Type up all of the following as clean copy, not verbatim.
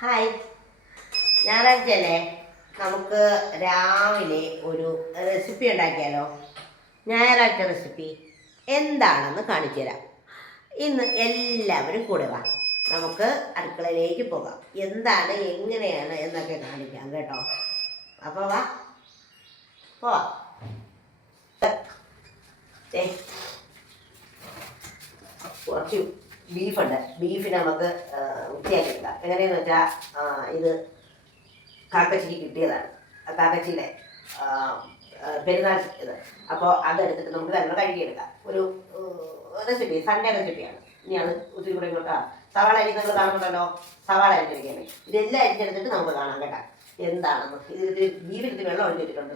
Hi, ഞായറാഴ്ചയല്ലേ? നമുക്ക് രാവിലെ ഒരു റെസിപ്പി ഉണ്ടാക്കിയാലോ? ഞായറാഴ്ച റെസിപ്പി എന്താണെന്ന് കാണിച്ചു തരാം. ഇന്ന് എല്ലാവരും കൂടെ വാ, നമുക്ക് അടുക്കളയിലേക്ക് പോകാം. എന്താണ്, എങ്ങനെയാണ് എന്നൊക്കെ കാണിക്കാം കേട്ടോ. അപ്പോൾ വാ, പോവാം. കുറച്ച് ബീഫുണ്ട്. ബീഫിന് നമുക്ക് വൃത്തിയാക്കി എടുക്കാം. എങ്ങനെയാന്ന് വെച്ചാൽ ഇത് കാക്കച്ചിരി കിട്ടിയതാണ്. കാക്കച്ചിയിലെ പെരുന്നാൾ ഇത്. അപ്പോൾ അതെടുത്തിട്ട് നമുക്ക് തന്നെ കഴുകിയെടുക്കാം. ഒരു റെസിപ്പി, സൺഡേ റെസിപ്പിയാണ്. ഇനി അത് ഒത്തിരി കൂടെ ഇങ്ങോട്ടാ സവാള അരി നിങ്ങൾ കാണുന്നുണ്ടല്ലോ. സവാള അരിഞ്ഞിരിക്കുകയാണ്. ഇതെല്ലാം അരിഞ്ഞെടുത്തിട്ട് നമുക്ക് കാണാം കേട്ടോ എന്താണെന്ന്. ഇതിൽ ബീഫിൽ വെള്ളം ഒഴിച്ചിട്ടുണ്ട്.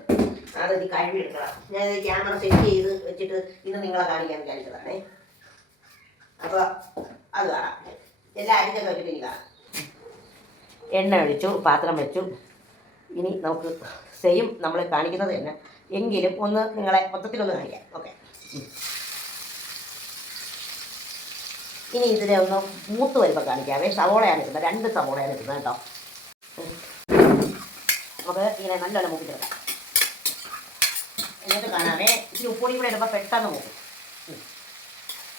അത് കഴുകി എടുക്കണം. ഞാൻ ക്യാമറ സെറ്റ് ചെയ്ത് വെച്ചിട്ട് ഇന്ന് നിങ്ങളെ കാണിക്കാൻ വിചാരിച്ചതാണേ. അപ്പോൾ അത് കാണാം. എല്ലാം അരിഞ്ഞൊക്കെ വെച്ചിട്ട് ഇനി കാണാം. എണ്ണ ഒഴിച്ചു, പാത്രം വെച്ചു. ഇനി നമുക്ക് സെയിം നമ്മൾ കാണിക്കുന്നത് തന്നെ, എങ്കിലും ഒന്ന് നിങ്ങളെ മൊത്തത്തിലൊന്ന് കാണിക്കാം. ഓക്കെ, ഇനി ഇതിനെ ഒന്ന് മൂത്ത് വരുമ്പോൾ കാണിക്കാവേ. സവോളയാണ് ഇടുന്നത്, 2 സവോളയാണ് ഇടുന്നത് കേട്ടോ. നമുക്ക് ഇങ്ങനെ നല്ലോണം മൂപ്പിച്ചെടുക്കാം. എന്നിട്ട് കാണാവേ. ഇച്ചിരി ഉപ്പൊടി കൂടെ ഇടുമ്പോൾ പെട്ടെന്ന് മൂക്കും.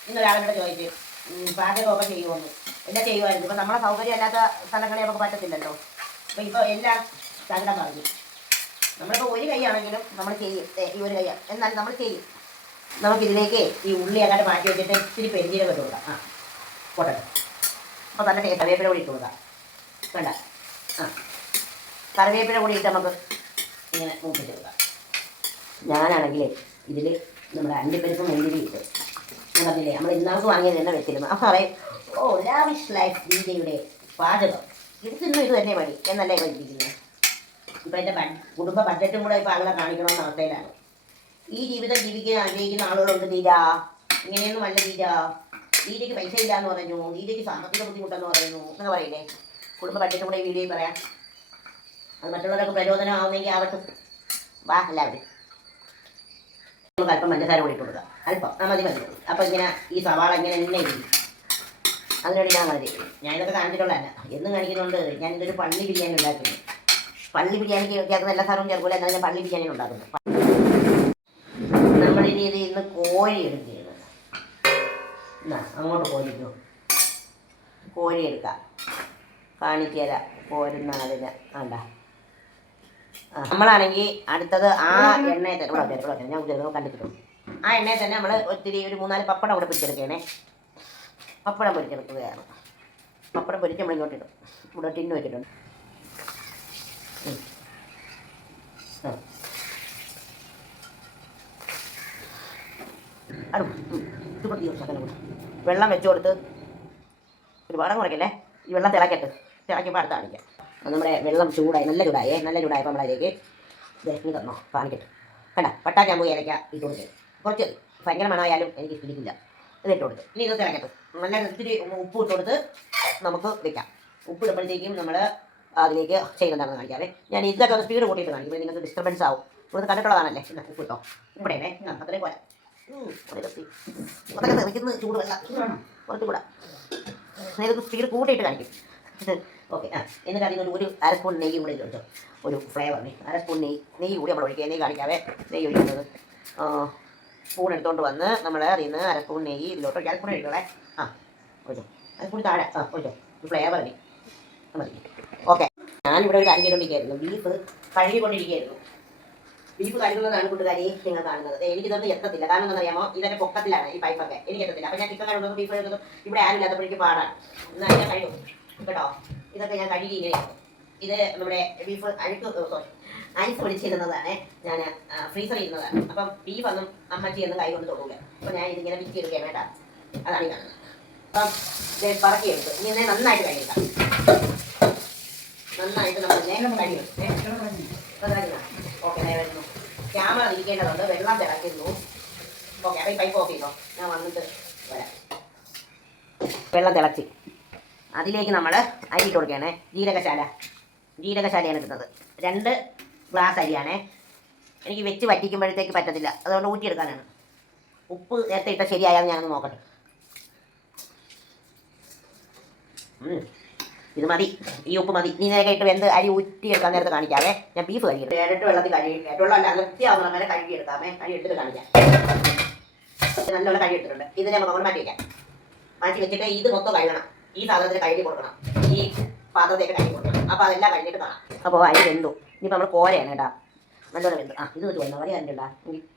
ഇന്നൊരാളുടെ ചോദിച്ച് പാചകമൊക്കെ ചെയ്യുമെന്ന്. എല്ലാം ചെയ്യുമായിരുന്നു. ഇപ്പം നമ്മളെ സൗകര്യം അല്ലാത്ത സ്ഥലങ്ങളെ നമുക്ക് പറ്റത്തില്ലല്ലോ. അപ്പോൾ ഇപ്പോൾ എല്ലാം തകിടം പറഞ്ഞു. നമ്മളിപ്പോൾ ഒരു കൈയാണെങ്കിലും നമ്മൾ ചെയ്യും. ഈ ഒരു കൈ എന്നാലും നമ്മൾ ചെയ്യും. നമുക്കിതിലേക്ക് ഈ ഉള്ളി അങ്ങോട്ട് മാറ്റി വെച്ചിട്ട് ഇത്തിരി പെരിഞ്ചീരകം ഇട്ട് കൊടുക്കാം. പോട്ടെ. അപ്പോൾ നല്ല ടേസ്റ്റ്. കറിവേപ്പില കൂടി ഇട്ട് കൊടുക്കാം. വേണ്ട, കറിവേപ്പില കൂടി ഇട്ട് നമുക്ക് ഇങ്ങനെ മൂപ്പിച്ച് കൊടുക്കാം. ഞാനാണെങ്കിൽ ഇതിൽ നമ്മുടെ അണ്ടിപ്പരിപ്പ് മുന്തിരി ഇട്ട് പറഞ്ഞില്ലേ, നമ്മൾ ഇന്നാൾക്ക് വാങ്ങിയത് തന്നെ വെച്ചിരുന്നു. അപ്പോൾ പറയും, ഓ ലാവിഷ് ലൈഫ് ദീജയുടെ പാചകം, ഇത് തന്നെ മതി എന്നല്ലേ പഠിപ്പിക്കുന്നത്. ഇപ്പം എൻ്റെ കുടുംബ ബഡ്ജറ്റും കൂടെ ഇപ്പോൾ ആളുകളെ കാണിക്കണമെന്ന അവസ്ഥയിലാണ്. ഈ ജീവിതം ജീവിക്കാൻ ആഗ്രഹിക്കുന്ന ആളുകളുണ്ട്. തീര ഇങ്ങനെയൊന്നും അല്ല തീര. തീരയ്ക്ക് പൈസ ഇല്ല എന്ന് പറഞ്ഞു, തീരയ്ക്ക് സാമ്പത്തിക ബുദ്ധിമുട്ടെന്ന് പറയുന്നു എന്ന് പറയില്ലേ. കുടുംബ ബഡ്ജറ്റും കൂടെ ഈ വീഡിയോയിൽ പറയാം. അത് മറ്റുള്ളവരൊക്കെ പ്രചോദനം ആവുന്നെങ്കിൽ ആവട്ടെ. വാ എല്ലാവരും. നമുക്ക് അല്പം പഞ്ചസാര കൂടി ഇട്ട് കൊടുക്കാം. അല്പം മതി. അപ്പോൾ ഇങ്ങനെ ഈ സവാള ഇങ്ങനെ തന്നെ ഇരിക്കും. അതിനോട് ഞാൻ മതി. ഞാനിതൊക്കെ കാണിച്ചിട്ടുള്ളതല്ല, എന്നും കാണിക്കുന്നുണ്ട്. ഞാനിതൊരു പള്ളി ബിരിയാണി ഉണ്ടാക്കുന്നു. പള്ളി ബിരിയാണിക്ക് ചേർക്കുന്ന എല്ലാ സാധനവും ചേർക്കില്ല, എന്നാലും ഞാൻ പള്ളി ബിരിയാണി ഉണ്ടാക്കുന്നു. നമ്മളിനി ഇത് ഇന്ന് കോഴി എടുക്കുകയാണ്. എന്നാ അങ്ങോട്ട് കോഴിക്കോ, കോഴി എടുക്കാം. കാണിക്കല പോരുന്ന അതിന് വേണ്ട. നമ്മളാണെങ്കിൽ അടുത്തത് ആ എണ്ണയെ തന്നെ ഞാൻ കണ്ടിട്ടുണ്ട്. ആ എണ്ണയെ തന്നെ നമ്മൾ ഒത്തിരി ഒരു 3-4 പപ്പടം കൂടെ പൊരിച്ചെടുക്കുകയാണേ. പപ്പടം പൊരിച്ചെടുക്കുകയാണ്. പപ്പടം പൊരിച്ച് നമ്മൾ ഇങ്ങോട്ട് ഇടും. ഇവിടെ ടിന്ന് വെച്ചിട്ടുണ്ട്. വെള്ളം വെച്ച് കൊടുത്ത് ഒരുപാട് കുറയ്ക്കല്ലേ. ഈ വെള്ളം തിളയ്ക്കുമ്പോൾ അടുത്ത് കാണിക്കാം. നമ്മുടെ വെള്ളം ചൂടായി, നല്ല ചൂടായപ്പോൾ നമ്മളതിലേക്ക് ഇത് തന്നോ കാണിക്കട്ടെ. കണ്ട പട്ടാക്കാമ്പൂ ഏലക്ക ഇട്ട് കൊടുക്കുക. കുറച്ച് ഭയങ്കര മണമായാലും എനിക്ക് പിടിക്കില്ല. ഇതിട്ട് കൊടുത്ത് ഇനി ഇത് തിളക്കട്ടെ. നല്ല ഇത്തിരി ഉപ്പ് ഇട്ട് കൊടുത്ത് നമുക്ക് വെക്കാം. ഉപ്പ് ഇടുമ്പോഴത്തേക്കും നമ്മൾ അതിലേക്ക് ചെയ്യുന്നതാണെന്ന് കാണിക്കാതെ. ഞാൻ ഇതൊക്കെ ഒന്ന് സ്പീഡ് കൂട്ടിയിട്ട് കാണിക്കുമ്പോൾ നിങ്ങൾക്ക് ഡിസ്റ്റർബൻസ് ആവും. ഇവിടെ കണ്ടിട്ടുള്ളതാണല്ലേ. ഉപ്പ് ഇട്ടോ, ഇവിടെയല്ലേ അത്രയും പോലെ അതൊക്കെ തെറിക്കുന്ന ചൂട് വെള്ളം കുറച്ചും കൂടെ ഇതൊക്കെ സ്പീഡ് കൂട്ടിയിട്ട് കാണിക്കും. ഓക്കെ, എന്നിട്ട് അതിനൊരു 1/2 സ്പൂൺ നെയ്യ് കൂടെ ഒഴിച്ചോ. ഒരു ഫ്ലേവറിന് 1/2 സ്പൂൺ നെയ്യ് കൂടി നമ്മൾ ഒഴിക്കുക. നെയ്യ് കാണിക്കാവേ. നെയ്യ് ഒഴിക്കുന്നത് സ്പൂൺ എടുത്തുകൊണ്ട് വന്ന് നമ്മൾ അതിൽ നിന്ന് 1/2 സ്പൂൺ നെയ്യ് ഇതിലോട്ട് 1/2 സ്പൂൺ ഒഴിക്കണേ. ഒഴിച്ചോ, 1 സ്പൂൺ താഴെ ഒഴിച്ചോ. ഫ്ലേവറിന് മതി. ഓക്കെ, ഞാനിവിടെ ഒരു കാര്യം ചെയ്തുകൊണ്ടിരിക്കുകയായിരുന്നു. ബീഫ് കഴുകിക്കൊണ്ടിരിക്കുകയായിരുന്നു. ബീഫ് കഴുകുന്നതാണ് കൂട്ടുകാരി നിങ്ങൾ കാണുന്നത്. എനിക്കിതൊന്നും എത്തത്തില്ല. കാരണം എന്താണെന്നറിയാമോ, ഇതൊക്കെ പൊക്കത്തിലാണ് ഈ പൈപ്പൊക്കെ. എനിക്ക് എത്തത്തില്ല. അപ്പോൾ ഞാൻ ചിക്കൻ കഴുകുന്നതും ബീഫ് കഴുകുന്നതും ഇവിടെ ആരും ഇല്ലാത്തപ്പോഴേക്ക് പാടാണ്. എന്നാൽ ഞാൻ കഴുകും കേട്ടോ. ഇതൊക്കെ ഞാൻ കഴുകി ഇങ്ങനെ. ഇത് നമ്മുടെ ബീഫ് ഐസ് പിടിച്ചിരുന്നതാണ്. ഞാൻ ഫ്രീസറിൽ ഇരുന്നതാണ്. അപ്പം ബീഫ് ഒന്നും അമ്മച്ചി ഒന്നും കൈ കൊണ്ട് തൊടൂല. അപ്പോൾ ഞാൻ ഇതിങ്ങനെ വിക്കി എടുക്കുകയാണ് കേട്ടോ. അതാണ് ഈ കാണുന്നത്. അപ്പം ഇത് പറക്കിയെടുത്ത് ഇങ്ങനെ നന്നായിട്ട് കഴുകിക്കാം. നന്നായിട്ട് നമ്മൾ കഴുകും. ഓക്കെ, വരുന്നു. ക്യാമറ ഇരിക്കേണ്ടതുണ്ട്. വെള്ളം തിളയ്ക്കുന്നു. ഓക്കെ, അപ്പോൾ ഈ പൈപ്പ് ഓഫ് ചെയ്തോ. ഞാൻ വന്നിട്ട് വരാം. വെള്ളം തിളച്ച് അതിലേക്ക് നമ്മൾ അരി ഇട്ട് കൊടുക്കുകയാണ്. ജീരകശാലയാണ് ഇടുന്നത്. 2 ഗ്ലാസ് അരിയാണേ. എനിക്ക് വെച്ച് വറ്റിക്കുമ്പോഴത്തേക്ക് പറ്റത്തില്ല, അതുകൊണ്ട് ഊറ്റിയെടുക്കാനാണ്. ഉപ്പ് നേരത്തെ ഇട്ടാൽ ശരിയായാൽ ഞാനൊന്ന് നോക്കട്ടെ. ഇത് മതി, ഈ ഉപ്പ് മതി. നീ നേരെ ഇട്ട് വെന്ത് അരി ഊറ്റിയെടുക്കാൻ നേരത്തെ കാണിക്കാവേ. ഞാൻ ബീഫ് കഴുകിയിട്ട് ഏഴെട്ട് വെള്ളത്തിൽ കഴുകി, വെള്ളം അല്ല വൃത്തിയാവുന്ന വരെ കഴുകിയെടുക്കാമേ. കഴുകിയെടുത്തിട്ട് കാണിക്കാം. നല്ലോണം കഴുകിയെടുത്തിട്ടുണ്ട്. ഇതിനെ നമുക്ക് അങ്ങോട്ട് മാറ്റി വയ്ക്കാം. മാറ്റി വെച്ചിട്ട് ഇത് മൊത്തം കഴുകണം. ഈ സാധനത്തിന് കഴുകി കൊടുക്കണം, ഈ പാത്രത്തേക്ക് കഴുകി കൊടുക്കണം. അപ്പോൾ അതെല്ലാം കഴിഞ്ഞിട്ട് കാണാം. അപ്പോൾ അരി വെന്തു. ഇനിയിപ്പോൾ നമ്മൾ കോരയാണ് കേട്ടോ, നല്ലോണം വെന്തു. ഇത് വെച്ച് വന്നു വലിയ കണ്ടിട്ടുണ്ടാ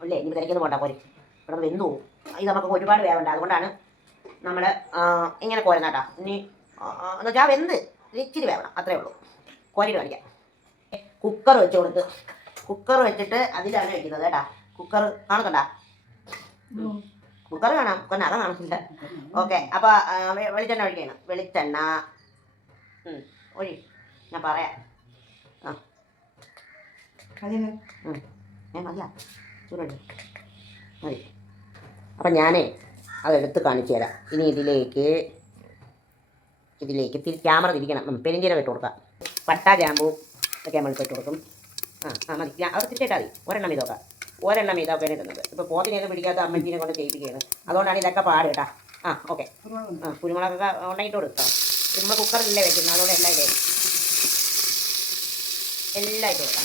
അല്ലേ? ഇനി തിരക്കൊന്നും പോണ്ട, കോരി ഇവിടെ വെന്തു പോകും. ഇത് നമുക്ക് ഒരുപാട് വേവണ്ട, അതുകൊണ്ടാണ് നമ്മൾ ഇങ്ങനെ കോരുന്ന കേട്ടോ. ഇനി എന്ന് വെച്ചാൽ വെന്ത് ഇച്ചിരി വേവണം, അത്രേ ഉള്ളൂ. കോരിയിട്ട് കാണിക്കാം. കുക്കർ വെച്ച് കൊടുത്ത്, കുക്കർ വെച്ചിട്ട് അതിലാണ് വയ്ക്കുന്നത് കേട്ടോ. കുക്കർ കാണുന്നുണ്ടാ? കുക്കർ കാണാം, കുക്കറിന് അതാ കാണത്തില്ല. ഓക്കെ, അപ്പോൾ വെളിച്ചെണ്ണ ഒഴിക്കുകയാണ്. വെളിച്ചെണ്ണ ഒഴി, ഞാൻ പറയാം. മതിയാ, ചൂടുണ്ട് മതി. അപ്പം ഞാനേ അതെടുത്ത് കാണിച്ചു തരാം. ഇനി ഇതിലേക്ക് ക്യാമറ തിരിക്കണം. പെരിഞ്ചീരകം ഇട്ട് കൊടുക്കാം. പട്ട ഗ്രാമ്പൂ ഒക്കെ നമ്മൾ ഇട്ട് കൊടുക്കും. മതി, അവർ തിരിച്ചിട്ടാൽ മതി. ഒരെണ്ണം ഇതൊക്കെ ഇടുന്നത്. ഇപ്പോൾ പോത്തിനെയൊന്നും പിടിക്കാത്ത അമ്മച്ചീനെ കൊണ്ട് ചെയ്യിപ്പിക്കുകയാണ്, അതുകൊണ്ടാണ് ഇതൊക്കെ പാട് കേട്ടോ. ഓക്കെ. കുരുമുളകൊക്കെ ഉണ്ടായിട്ട് കൊടുക്കാം. നമ്മൾ കുക്കറിലല്ലേ വെക്കുന്നത്, അതുകൊണ്ട് എല്ലാം ഇടേ എല്ലാം ഇട്ട് കൊടുക്കാം.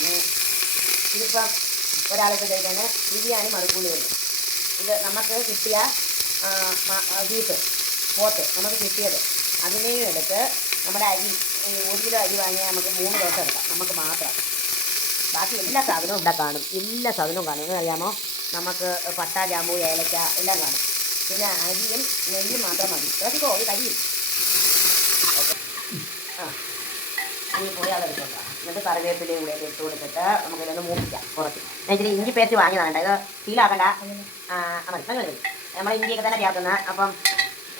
ഇതിപ്പം ഒരാളിപ്പോൾ കഴിക്കാണ് ബിരിയാണി മറുപടി വരും. ഇത് നമുക്ക് കിട്ടിയ ബീഫ് പോത്ത് നമുക്ക് കിട്ടിയത്, അതിനെയും എടുത്ത് നമ്മുടെ അരി 1 കിലോ അരി വാങ്ങിയാൽ നമുക്ക് 3 ദിവസം എടുക്കാം, നമുക്ക് മാത്രം. ബാക്കി എല്ലാ സാധനവും ഇവിടെ കാണും, എല്ലാ സാധനവും കാണും. എന്ന് അറിയാമോ? നമുക്ക് പട്ട ഗ്രാമ്പൂ ഏലക്ക എല്ലാം കാണും. പിന്നെ അരിയും നെയ്യും മാത്രം മതി. അതൊക്കെ ഒരു കരിയും. ഓക്കെ. ഇനി പോയി അതെടുത്തോളാം. എന്നിട്ട് കറിവേപ്പിലയും കൂടെ ഇട്ട് കൊടുത്തിട്ട് നമുക്ക് ഇതൊന്ന് മൂപ്പിക്കാം കുറച്ച്. ഞാൻ ഇച്ചിരി ഇഞ്ചി പേസ്റ്റ് വാങ്ങിയതാണ് കേട്ടോ. ഇത് ഫീലാക്കണ്ട, മതി. നമ്മൾ ഇഞ്ചിയൊക്കെ തന്നെ ചേർക്കുന്നത്. അപ്പം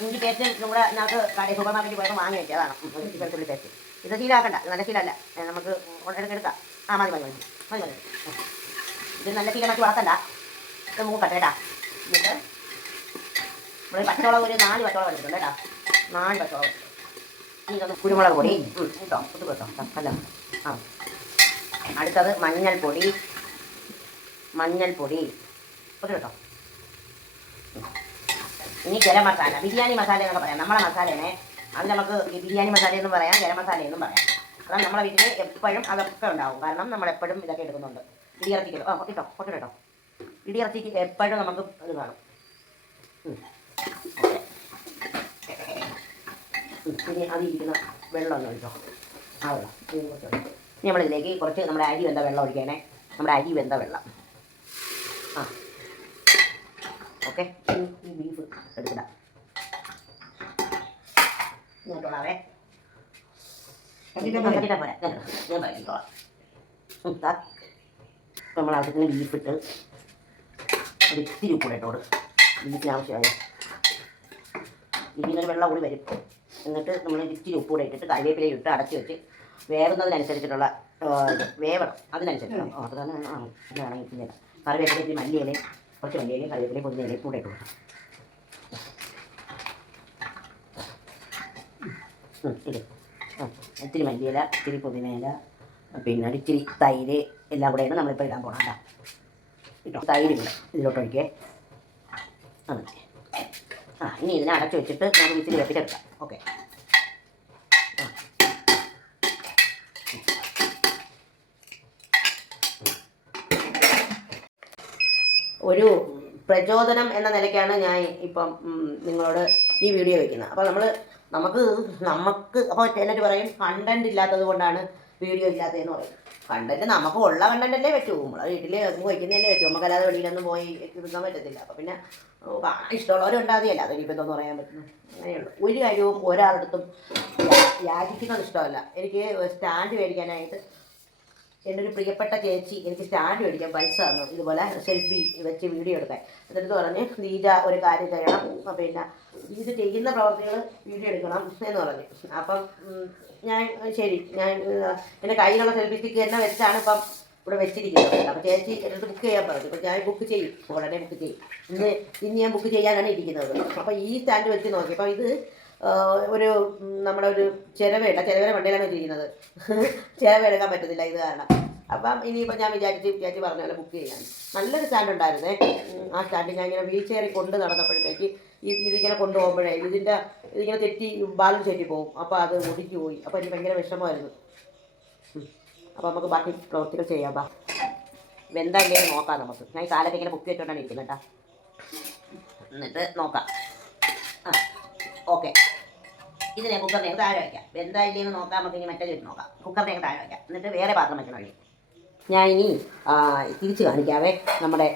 ഇഞ്ചി പേസ്റ്റ് കൂടെ നമുക്ക് കടയിൽ സൂപ്പർ മാർക്കറ്റിൽ പോയപ്പോൾ വാങ്ങി വെച്ചതാണ്, ഇഞ്ചി വെളുത്തുള്ളി പേസ്റ്റ്. ഇത് ശീലമാക്കണ്ട, നല്ല ശീലമല്ല, നമുക്ക് എടുക്കാം. മതി. ഇത് നല്ല ശീലമാക്കി വളർത്തണ്ട. ഇത് മൂക്കട്ടെ കേട്ടാ. എന്നിട്ട് നമ്മൾ പച്ചമുളക് ഒരു 4 പച്ചമുളക് എടുത്തിട്ടുണ്ട് കേട്ടോ. 4 പച്ചമുളക്. ഇതൊന്ന് കുരുമുളക് പൊടി കേട്ടോ, അല്ല. അടുത്തത് മഞ്ഞൾപ്പൊടി കേട്ടോ. ഇനി ഗരം മസാല, ബിരിയാണി മസാല എന്നൊക്കെ പറയാം. നമ്മളെ മസാലയാണ് അത്. നമുക്ക് ബിരിയാണി മസാല എന്നും പറയാം, ഗരം മസാല എന്നും പറയാം. അതാണ് നമ്മളെ വീട്ടിൽ എപ്പോഴും അതൊക്കെ ഉണ്ടാവും. കാരണം നമ്മളെപ്പോഴും ഇതൊക്കെ എടുക്കുന്നുണ്ട്. ഇടിയിറച്ചിക്ക് കേട്ടോ, ഇടിയിറച്ചിക്ക് എപ്പോഴും നമുക്ക് ഇത് കാണും. ഇനി അതിരിക്കുന്ന വെള്ളം ഒന്ന് ഒഴിച്ചോ. വെള്ളം ഇനി നമ്മളിതിലേക്ക് കുറച്ച് നമ്മുടെ അരി വെന്ത വെള്ളം ഒഴിക്കണേ. നമ്മുടെ അരി വെന്ത വെള്ളം. ഓക്കെ. ഈ ബീഫ് എടുത്തിടാം. ഇങ്ങോട്ടുള്ളവേ പോരാ, ഞാൻ പറയിക്കോളാം. നമ്മൾ ആവശ്യത്തിന് ബീഫിട്ട് ഒരു ഇത്തിരി ഉപ്പ് ഇട്ടോട്. ബീഫിന് ആവശ്യമായ ഇതിനൊരു വെള്ളം കൂടി വരും. എന്നിട്ട് നമ്മൾ ഇത്തിരി ഉപ്പ് കൂടെ ഇട്ടിട്ട് കറിവേപ്പിലയും ഇട്ട് അടച്ച് വെച്ച് വേവുന്നതിനനുസരിച്ചിട്ടുള്ള വേവണം. അതിനനുസരിച്ച് അതാണ് അതാണെങ്കിൽ പിന്നെ കറിവേപ്പില ഇത്തിരി മല്ലിയിലയും കുറച്ച് മല്ലിയിലയും കറിവേപ്പിലയും പുതിനയിലയും കൂടെ ഇട്ട് കൊടുക്കാം. ഇത് ഇത്തിരി മല്ലിയില, ഇത്തിരി പുതിനയില, പിന്നെ ഇത്തിരി തൈര് എല്ലാം കൂടെയാണ് നമ്മളിപ്പോൾ ഇടാൻ പോകണം കേട്ടോ. തൈര് കൂടെ ഇതിലോട്ട് ഒഴിക്കേ. ഇനി ഇതിനെ അടച്ചു വെച്ചിട്ട് നമുക്ക് ഇത്തിരി വെപ്പിച്ചെടുക്കാം. ഓക്കെ. ഒരു പ്രചോദനം എന്ന നിലയ്ക്കാണ് ഞാൻ ഇപ്പം നിങ്ങളോട് ഈ വീഡിയോ വയ്ക്കുന്നത്. അപ്പോൾ നമുക്ക് അപ്പോൾ എന്നിട്ട് പറയും കണ്ടൻറ് ഇല്ലാത്തത് കൊണ്ടാണ് വീഡിയോ ഇല്ലാത്തതെന്ന് പറയും. കണ്ടൻറ്റ് നമുക്ക് ഉള്ള കണ്ടൻറ്റല്ലേ പറ്റൂ. നമ്മളെ വീട്ടിൽ വയ്ക്കുന്നതല്ലേ പറ്റൂ. നമുക്കല്ലാതെ വെളിയിലൊന്നും പോയി തിന്നാൻ പറ്റത്തില്ല. അപ്പോൾ പിന്നെ ഇഷ്ടമുള്ളവരുണ്ടാതിയല്ല. അതിനിപ്പോൾ എന്തോന്ന് പറയാൻ പറ്റുന്നു. അങ്ങനെയുള്ളൂ. ഒരു കാര്യവും ഒരാളടുത്തും യാചിക്കുന്നത് ഇഷ്ടമല്ല. എനിക്ക് സ്റ്റാൻഡ് മേടിക്കാനായിട്ട് എൻ്റെ ഒരു പ്രിയപ്പെട്ട ചേച്ചി എനിക്ക് സ്റ്റാൻഡ് മേടിക്കാൻ പൈസ തന്നു, ഇതുപോലെ സെൽഫി വെച്ച് വീഡിയോ എടുക്കാൻ. എന്നിട്ട് പറഞ്ഞ് നീജ ഒരു കാര്യം ചെയ്യണം, പിന്നെ ഇത് ചെയ്യുന്ന പ്രവർത്തികൾ വീഡിയോ എടുക്കണം എന്ന് പറഞ്ഞു. അപ്പം ഞാൻ ശരി, ഞാൻ എൻ്റെ കയ്യിലുള്ള സെൽഫി സ്റ്റിക്ക് തന്നെ വെച്ചാണ് ഇപ്പം ഇവിടെ വെച്ചിരിക്കുന്നത്. അപ്പോൾ ചേച്ചി എന്നിട്ട് ബുക്ക് ചെയ്യാൻ പറഞ്ഞു. അപ്പോൾ ഞാൻ ബുക്ക് ചെയ്യും, ഉടനെ ബുക്ക് ചെയ്യും. ഇന്ന് ഞാൻ ബുക്ക് ചെയ്യാനാണ് ഇരിക്കുന്നത്. അപ്പോൾ ഈ സ്റ്റാൻഡ് വെച്ച് നോക്കി. അപ്പോൾ ഇത് ഒരു നമ്മുടെ ഒരു ചിരവയുടെ വണ്ടിയിലാണ് വെച്ചിരിക്കുന്നത്. ചിരവ എടുക്കാൻ പറ്റത്തില്ല ഇത് കാരണം. അപ്പം ഇനിയിപ്പോൾ ഞാൻ ചേച്ചി പറഞ്ഞ പോലെ ബുക്ക് ചെയ്യാൻ. നല്ലൊരു സ്റ്റാൻഡ് ഉണ്ടായിരുന്നേ. ആ സ്റ്റാൻഡ് ഞാൻ ഇങ്ങനെ വീൽ ചെയറിൽ കൊണ്ട് നടന്നപ്പോഴത്തേക്ക് ഇതിങ്ങനെ കൊണ്ടുപോകുമ്പോഴേ ഇതിങ്ങനെ തെറ്റി ബാലൻസ് തെറ്റി പോകും. അപ്പോൾ അത് ഒതുക്കി പോയി. അപ്പോൾ എനിക്ക് ഭയങ്കര വിഷമമായിരുന്നു. അപ്പോൾ നമുക്ക് ബാക്കി പ്രവൃത്തികൾ ചെയ്യാം. വെന്തല്ലേ നോക്കാം നമുക്ക്. ഞാൻ ഈ കാലൊക്കെ ഇങ്ങനെ പൊക്കി വെച്ചോണ്ടാണ് ഇരിക്കുന്നത് കേട്ടോ. എന്നിട്ട് നോക്കാം. ഓക്കെ, ഇതിനെ കുക്കറിനെ താഴെ വയ്ക്കാം. വെന്തായില്ലേന്ന് നോക്കാം. നമുക്ക് ഇനി മറ്റേ ചുറ്റി നോക്കാം. കുക്കറിനെ താഴെ വയ്ക്കാം. എന്നിട്ട് വേറെ പാത്രം വെക്കണം വഴി. ഞാൻ ഇനി തിരിച്ച് കാണിക്കാവേ. നമ്മുടെ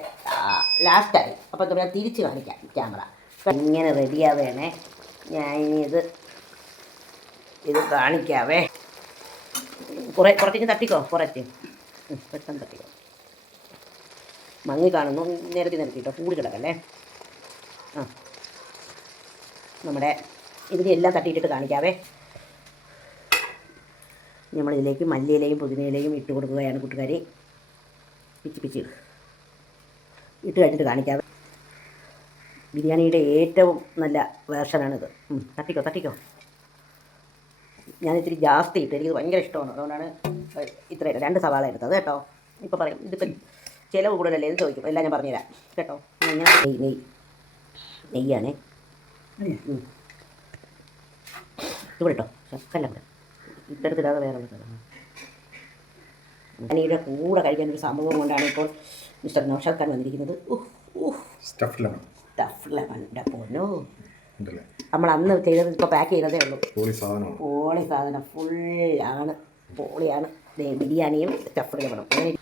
ലാസ്റ്റായി. അപ്പോൾ എന്താ പറയുക, തിരിച്ച് കാണിക്കാം ക്യാമറ. ഇങ്ങനെ റെഡിയാവേണേ. ഞാൻ ഇനി ഇത് കാണിക്കാവേ. കുറച്ചേക്ക് തട്ടിക്കോ, കുറച്ച് പെട്ടെന്ന് തട്ടിക്കോ. മങ്ങി കാണുന്നു. നിരത്തിട്ടോ, കൂടി കിടക്കല്ലേ. നമ്മുടെ ഇതിനെല്ലാം തട്ടിയിട്ടിട്ട് കാണിക്കാവേ. നമ്മളിതിലേക്ക് മല്ലിയിലയും പുതിനയിലയും ഇട്ട് കൊടുക്കുകയാണ് കൂട്ടുകാരി. പിച്ച് ഇട്ട് കഴിഞ്ഞിട്ട് കാണിക്കാവേ. ബിരിയാണിയുടെ ഏറ്റവും നല്ല വേർഷനാണിത്. തട്ടിക്കോ. ഞാനിത്തിരി ജാസ്തി ഇട്ട്, എനിക്ക് ഭയങ്കര ഇഷ്ടമാണ്. അതുകൊണ്ടാണ് ഇത്രയും 2 സവാള എടുത്തത് കേട്ടോ. ഇപ്പോൾ പറയും ഇതിപ്പോൾ ചിലവ് കൂടുതലല്ലേ എന്ന് ചോദിക്കും. എല്ലാം ഞാൻ പറഞ്ഞുതരാം കേട്ടോ. ഇങ്ങനെ നെയ്യാണേ. ഇവിടെ കേട്ടോ, ശക്കല്ല ഇവിടെ ഇട്ടെടുത്തിടാതെ വേറെ ഞാനിവിടെ കൂടെ കഴിക്കാൻ ഒരു സംഭവം കൊണ്ടാണ് ഇപ്പോൾ മിസ്റ്റർ നൗഷാദ് ഖാൻ വന്നിരിക്കുന്നത്. സ്റ്റഫ് ലെമൺ പോന്നോ. നമ്മൾ അന്ന് ചെയ്തത് ഇപ്പോൾ പാക്ക് ചെയ്തതേ ഉള്ളൂ. പോളി സാധനം ഫുള്ളാണ്. പോളിയാണ് ബിരിയാണിയും സ്റ്റഫ് ലെമണും. അങ്ങനെ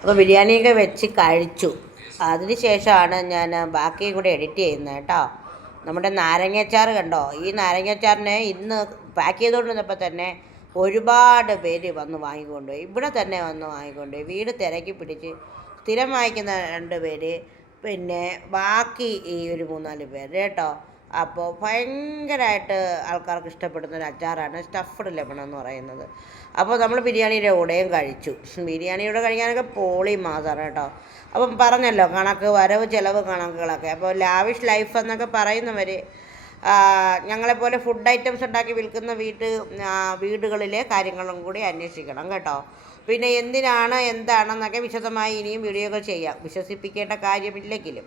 അപ്പോൾ ബിരിയാണിയൊക്കെ വെച്ച് കഴിച്ചു. അതിന് ശേഷമാണ് ഞാൻ ബാക്കിയും കൂടെ എഡിറ്റ് ചെയ്യുന്നത് കേട്ടോ. നമ്മുടെ നാരങ്ങാച്ചാറ് കണ്ടോ. ഈ നാരങ്ങാച്ചാറിനെ ഇന്ന് പാക്ക് ചെയ്തുകൊണ്ടിരുന്നപ്പോൾ തന്നെ ഒരുപാട് പേര് വന്ന് വാങ്ങിക്കൊണ്ടുപോയി. ഇവിടെ തന്നെ വന്ന് വാങ്ങിക്കൊണ്ടുപോയി. വീട് തിരക്കി പിടിച്ച് സ്ഥിരം വാങ്ങിക്കുന്ന 2 പേര്, പിന്നെ ബാക്കി ഈ ഒരു 3-4 പേര് കേട്ടോ. അപ്പോൾ ഭയങ്കരമായിട്ട് ആൾക്കാർക്ക് ഇഷ്ടപ്പെടുന്ന ഒരു അച്ചാറാണ് സ്റ്റഫ്ഡ് ലെമൺ എന്ന് പറയുന്നത്. അപ്പോൾ നമ്മൾ ബിരിയാണിയുടെ കൂടെയും കഴിച്ചു. ബിരിയാണിയുടെ കഴിക്കാനൊക്കെ പോളി മാസാണ് കേട്ടോ. അപ്പം പറഞ്ഞല്ലോ കണക്ക്, വരവ് ചിലവ് കണക്കുകളൊക്കെ. അപ്പോൾ ലാവിഷ് ലൈഫ് എന്നൊക്കെ പറയുന്നവർ ഞങ്ങളെപ്പോലെ ഫുഡ് ഐറ്റംസ് ഉണ്ടാക്കി വിൽക്കുന്ന വീടുകളിലെ കാര്യങ്ങളും കൂടി അന്വേഷിക്കണം കേട്ടോ. പിന്നെ എന്താണെന്നൊക്കെ വിശദമായി ഇനിയും വീഡിയോകൾ ചെയ്യാം. വിശ്വസിപ്പിക്കേണ്ട കാര്യമില്ലെങ്കിലും